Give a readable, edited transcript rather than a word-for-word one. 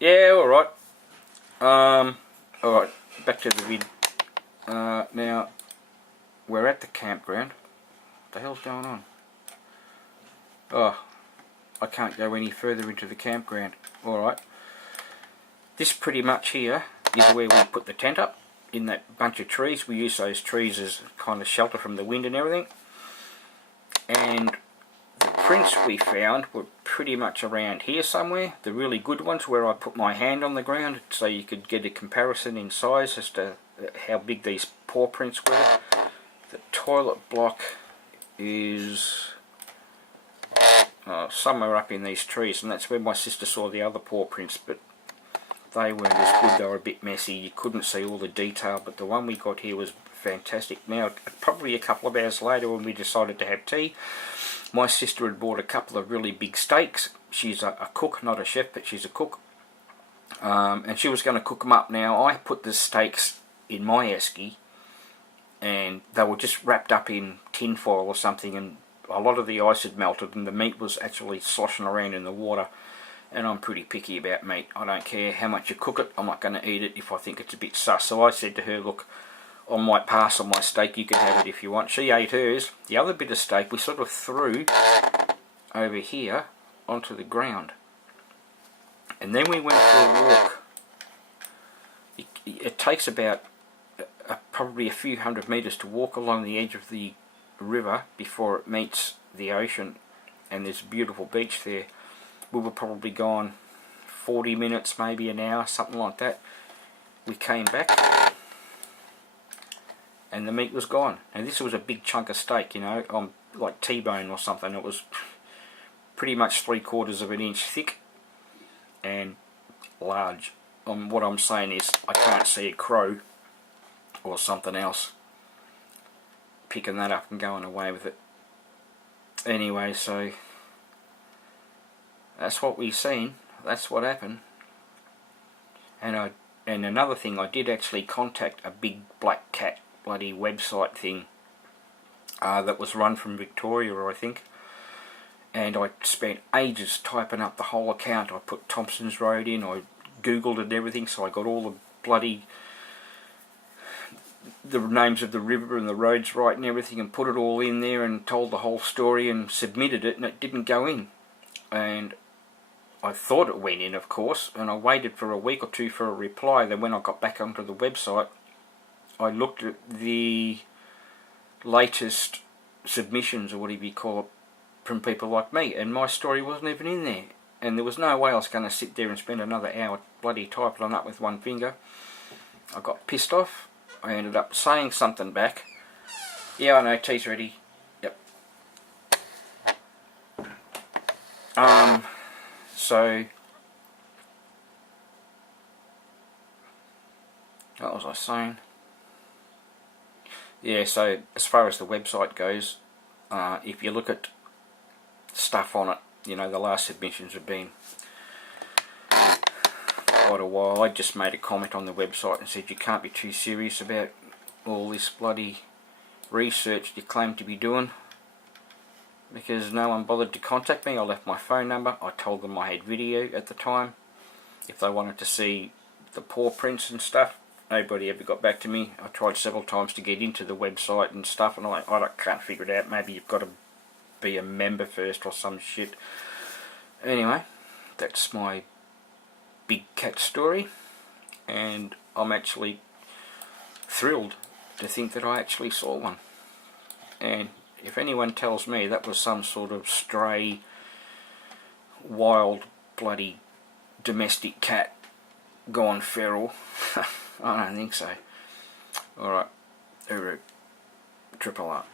Yeah, alright. Alright, back to the vid. Now, we're at the campground. What the hell's going on? Oh, I can't go any further into the campground. Alright. This pretty much here is where we put the tent up, in that bunch of trees. We use those trees as kind of shelter from the wind and everything. And the prints we found were pretty much around here somewhere. The really good ones where I put my hand on the ground so you could get a comparison in size as to how big these paw prints were. The toilet block is somewhere up in these trees, and that's where my sister saw the other paw prints, but they weren't as good. They were a bit messy. You couldn't see all the detail, but the one we got here was fantastic. Now, probably a couple of hours later when we decided to have tea, my sister had bought a couple of really big steaks. She's a cook, not a chef, but she's a cook. And she was going to cook them up. Now, I put the steaks in my esky, and they were just wrapped up in tin foil or something, and a lot of the ice had melted, and the meat was actually sloshing around in the water. And I'm pretty picky about meat. I don't care how much you cook it, I'm not going to eat it if I think it's a bit sus. So I said to her, look, I might pass on my steak, you can have it if you want. She ate hers. The other bit of steak we sort of threw over here onto the ground. And then we went for a walk. It takes about probably a few hundred metres to walk along the edge of the river before it meets the ocean. And there's a beautiful beach there. We were probably gone 40 minutes, maybe an hour, something like that. We came back and the meat was gone. And this was a big chunk of steak, you know, like T-bone or something. It was pretty much 3/4 of an inch thick and large. What I'm saying is I can't see a crow or something else picking that up and going away with it. Anyway, so that's what we seen. That's what happened. And another thing, I did actually contact a big black cat bloody website thing that was run from Victoria, I think. And I spent ages typing up the whole account. I put Thompson's Road in, I googled it and everything, so I got all the names of the river and the roads right and everything, and put it all in there and told the whole story and submitted it, and it didn't go in. And I thought it went in, of course, and I waited for a week or two for a reply. Then when I got back onto the website, I looked at the latest submissions, or whatever you call it, from people like me, and my story wasn't even in there. And there was no way I was going to sit there and spend another hour bloody typing it up with one finger. I got pissed off. I ended up saying something back. Yeah, I know, tea's ready. Yep. So what was I saying? Yeah, so as far as the website goes, if you look at stuff on it, you know, the last submissions have been quite a while. I just made a comment on the website and said you can't be too serious about all this bloody research you claim to be doing, because no one bothered to contact me. I left my phone number. I told them I had video at the time if they wanted to see the paw prints and stuff. Nobody ever got back to me. I tried several times to get into the website and stuff, and I can't figure it out. Maybe you've got to be a member first or some shit. Anyway, that's my big cat story, and I'm actually thrilled to think that I actually saw one. And if anyone tells me that was some sort of stray, wild, bloody domestic cat gone feral, I don't think so. Alright, Triple R.